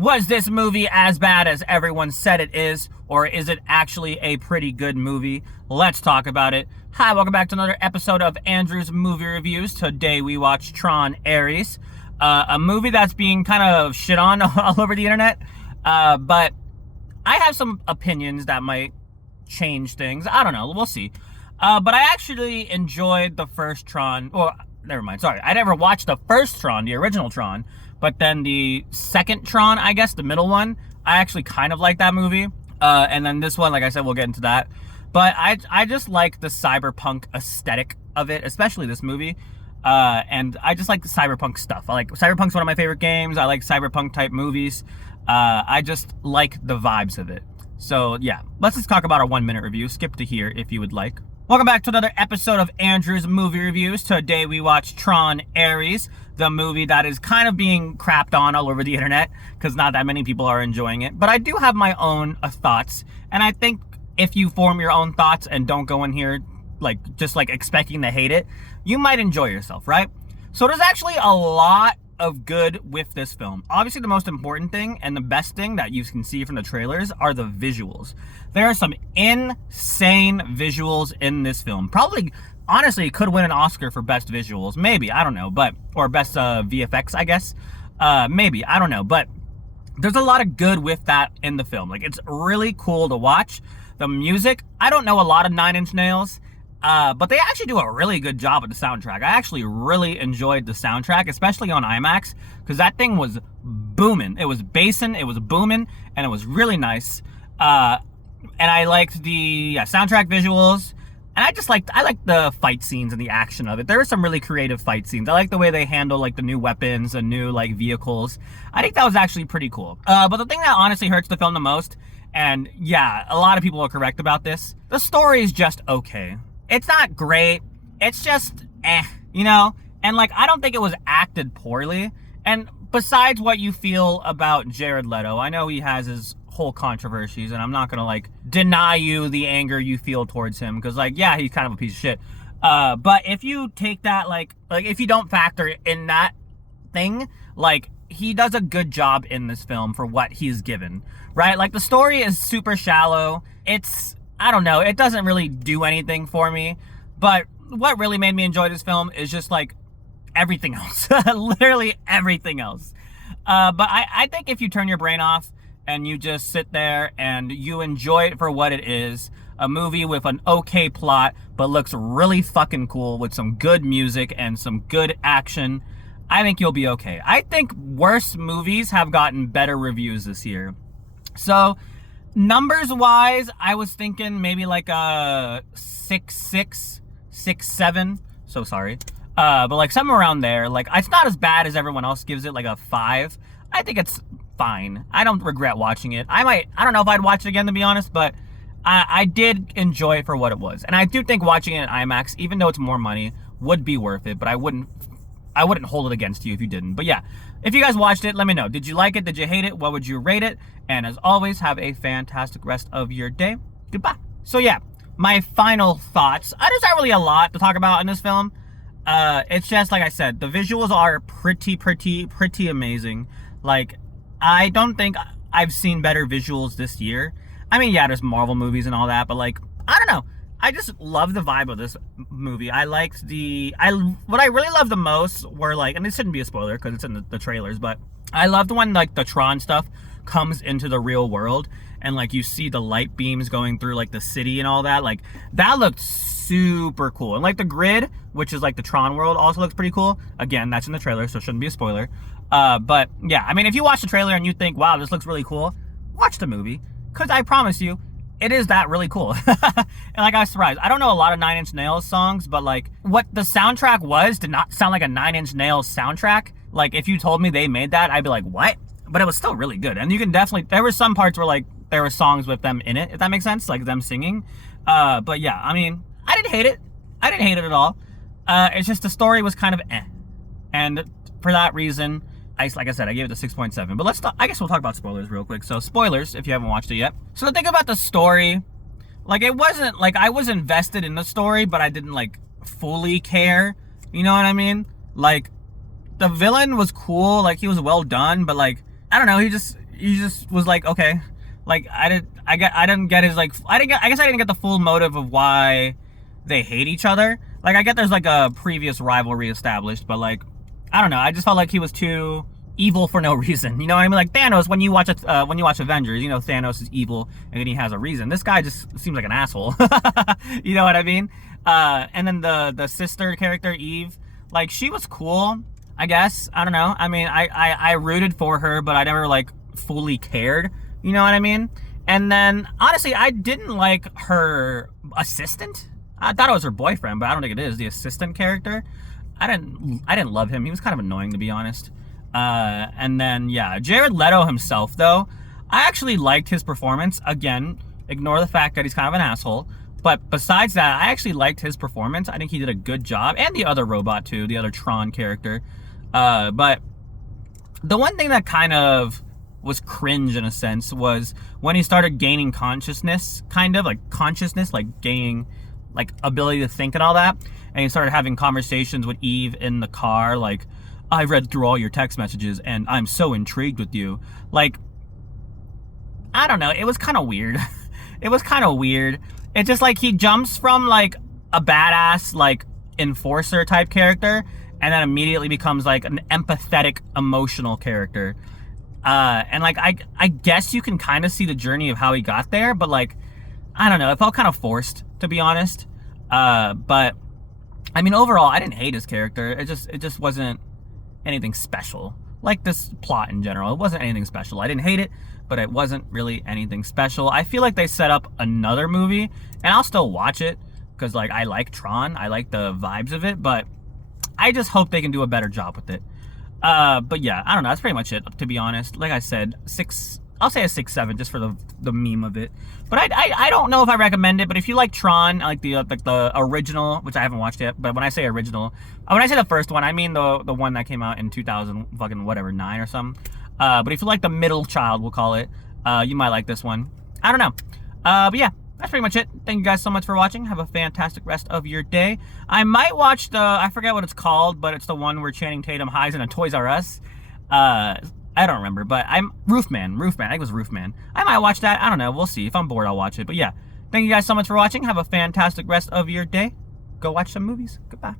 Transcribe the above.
Was this movie as bad as everyone said it is, or is it actually a pretty good movie? Let's talk about it. Hi, welcome back to another episode of Andrew's Movie Reviews. Today we watch Tron Ares, a movie that's being kind of shit on all over the internet, but I have some opinions that might change things. I don't know, we'll see. But I actually enjoyed the first Tron, or never mind, sorry. I never watched the first Tron, the original Tron, but then the second Tron, I guess, the middle one, I actually kind of like that movie. And then this one, like I said, we'll get into that. But I just like the cyberpunk aesthetic of it, especially this movie. And I just like the cyberpunk stuff. Cyberpunk's one of my favorite games. I like cyberpunk type movies. I just like the vibes of it. So yeah, let's just talk about our 1 minute review. Skip to here if you would like. Welcome back to another episode of Andrew's Movie Reviews. Today we watch Tron Ares, the movie that is kind of being crapped on all over the internet because not that many people are enjoying it. But I do have my own thoughts, and I think if you form your own thoughts and don't go in here just expecting to hate it, you might enjoy yourself, right? So there's actually a lot of good with this film. Obviously, the most important thing and the best thing that you can see from the trailers are the visuals. There are some insane visuals in this film. Probably, honestly, it could win an Oscar for best visuals. Maybe, I don't know, or best VFX, I guess. Maybe, I don't know, but there's a lot of good with that in the film. It's really cool to watch. The music, I don't know a lot of Nine Inch Nails, but they actually do a really good job with the soundtrack. I actually really enjoyed the soundtrack, especially on IMAX, because that thing was booming. It was bassing, it was booming, and it was really nice. And I liked the soundtrack visuals, and I like the fight scenes and the action of it. There were some really creative fight scenes. I like the way they handle the new weapons and new vehicles. I think that was actually pretty cool. But the thing that honestly hurts the film the most, and yeah, a lot of people are correct about this, the story is just okay. It's not great. It's just, you know? And I don't think it was acted poorly. And besides what you feel about Jared Leto, I know he has his whole controversies, and I'm not gonna deny you the anger you feel towards him, because yeah, he's kind of a piece of shit. But if you take that, if you don't factor in that thing, he does a good job in this film for what he's given, right? The story is super shallow. I don't know, it doesn't really do anything for me, but what really made me enjoy this film is just everything else. Literally everything else. But I think if you turn your brain off and you just sit there and you enjoy it for what it is, a movie with an okay plot but looks really fucking cool with some good music and some good action, I think you'll be okay. I think worse movies have gotten better reviews this year. So numbers wise, I was thinking maybe a 6.6, 6.7. So sorry. But somewhere around there. It's not as bad as everyone else gives it, a 5. I think it's fine. I don't regret watching it. I don't know if I'd watch it again, to be honest, but I did enjoy it for what it was. And I do think watching it in IMAX, even though it's more money, would be worth it, but I wouldn't hold it against you if you didn't. But yeah, if you guys watched it, let me know. Did you like it? Did you hate it? What would you rate it? And as always, have a fantastic rest of your day. Goodbye. So yeah, my final thoughts. There's not really a lot to talk about in this film. It's just, like I said, the visuals are pretty amazing. I don't think I've seen better visuals this year. I mean, yeah, there's Marvel movies and all that, but I don't know. I just love the vibe of this movie. I liked what I really loved the most were and this shouldn't be a spoiler because it's in the trailers, but I loved when the Tron stuff comes into the real world and you see the light beams going through the city and all that. That looked super cool. And the grid, which is the Tron world, also looks pretty cool. Again, that's in the trailer, so it shouldn't be a spoiler. But yeah, I mean, if you watch the trailer and you think, wow, this looks really cool, watch the movie, because I promise you, it is that really cool. And I was surprised. I don't know a lot of Nine Inch Nails songs, but what the soundtrack was did not sound like a Nine Inch Nails soundtrack. If you told me they made that, I'd be like, what? But it was still really good. And you can definitely, there were some parts where there were songs with them in it, if that makes sense, them singing. But yeah, I mean, I didn't hate it. I didn't hate it at all. It's just the story was kind of eh. And for that reason, like I said, I gave it a 6.7. But I guess we'll talk about spoilers real quick. So spoilers, if you haven't watched it yet. So the thing about the story, it wasn't, I was invested in the story, but I didn't, fully care. You know what I mean? The villain was cool. He was well done, but, I don't know, he just was like, okay, like I didn't get his like, I guess I didn't get the full motive of why they hate each other. Like, I get there's like a previous rivalry established, but like, I don't know. I just felt like he was too evil for no reason. You know what I mean? Like Thanos, when you watch Avengers, you know Thanos is evil and he has a reason. This guy just seems like an asshole. You know what I mean? And then the sister character Eve, like she was cool, I guess. I don't know. I mean, I rooted for her, but I never like fully cared. You know what I mean? And then honestly, I didn't like her assistant. I thought it was her boyfriend, but I don't think it is. The assistant character, I didn't love him. He was kind of annoying, to be honest. And then yeah, Jared Leto himself, though, I actually liked his performance. Again, ignore the fact that he's kind of an asshole. But besides that, I actually liked his performance. I think he did a good job, and the other robot too, the other Tron character. But the one thing that kind of was cringe in a sense was when he started gaining consciousness, like gaining like ability to think and all that, and he started having conversations with Eve in the car, like, I read through all your text messages and I'm so intrigued with you. Like, I don't know, it was kind of weird. It was kind of weird. It's just like he jumps from like a badass like enforcer type character and then immediately becomes like an empathetic emotional character. And like I guess you can kind of see the journey of how he got there, but like I don't know, it felt kind of forced, to be honest. But I mean, overall, I didn't hate his character. It just wasn't anything special. Like this plot in general, it wasn't anything special. I didn't hate it, but it wasn't really anything special. I feel like they set up another movie, and I'll still watch it because like I like Tron, I like the vibes of it, but I just hope they can do a better job with it. But yeah, I don't know. That's pretty much it, to be honest. Like I said, I'll say a 6-7 just for the meme of it. But I don't know if I recommend it. But if you like Tron, like the original, which I haven't watched yet. But when I say original, when I say the first one, I mean the one that came out in 2000 fucking whatever 9 or something. But if you like the middle child, we'll call it, you might like this one. I don't know. But yeah, that's pretty much it. Thank you guys so much for watching. Have a fantastic rest of your day. I might watch I forget what it's called, but it's the one where Channing Tatum hides in a Toys R Us. I don't remember, but I'm Roofman. I think it was Roofman. I might watch that. I don't know. We'll see. If I'm bored, I'll watch it. But yeah, thank you guys so much for watching. Have a fantastic rest of your day. Go watch some movies. Goodbye.